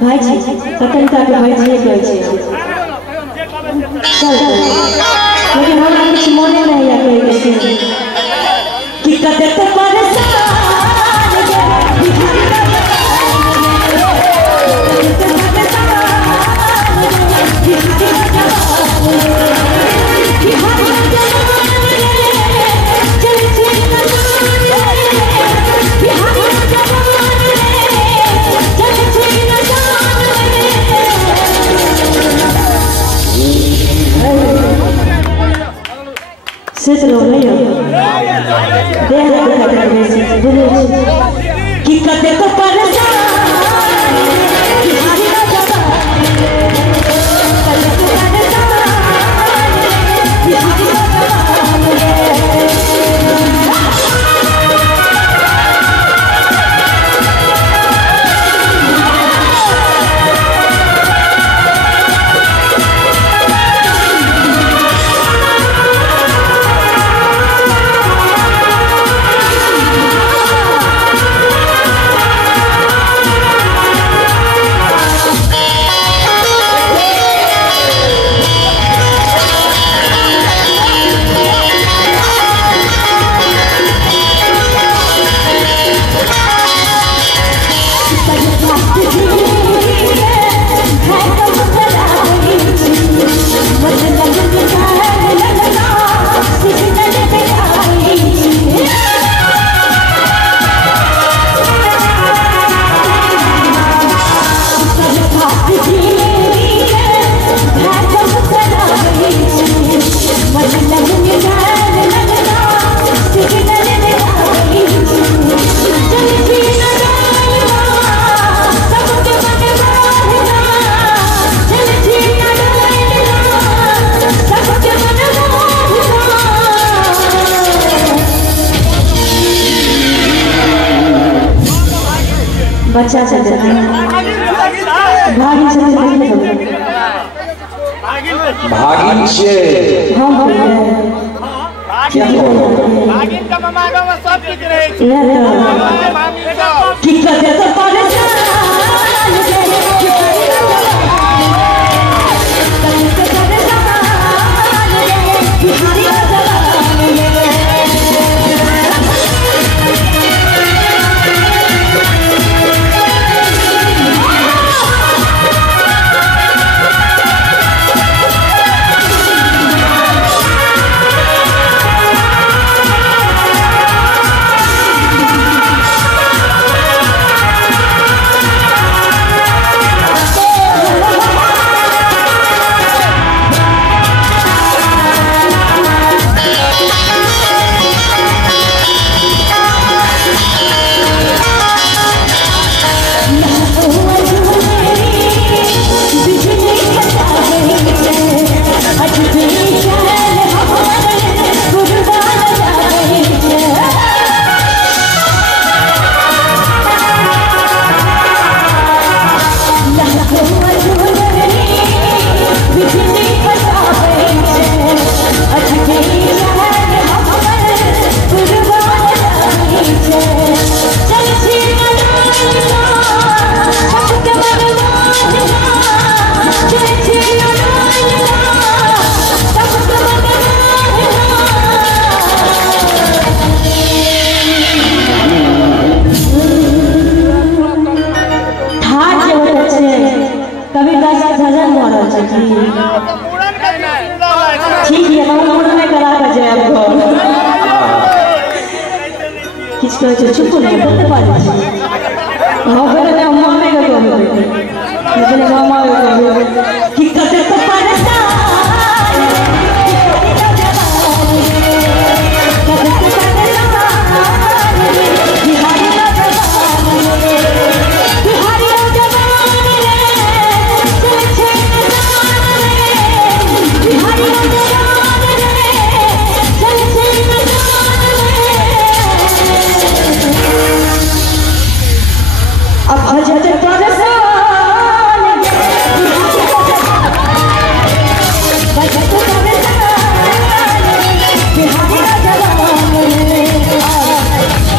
भाई जी स्वतंत्रता के भाई जी कहै छै चल लेकिन हमरा कुछ मोने नहीं है कहै छै कि कते तो परेशान सिर्फ लोग नहीं हो कि कते तो परेशान बच्चा चल भागी से भागिन से हम क्या भागिन का ममागा में सब कुछ रहे कि कते तो परेशान ठीक है हम मुड़ में करा के जाए आपको किस को चुप नहीं बोलते पाजी हम कहते हम मम्मी को बोलते लेकिन मामा को कि कते तो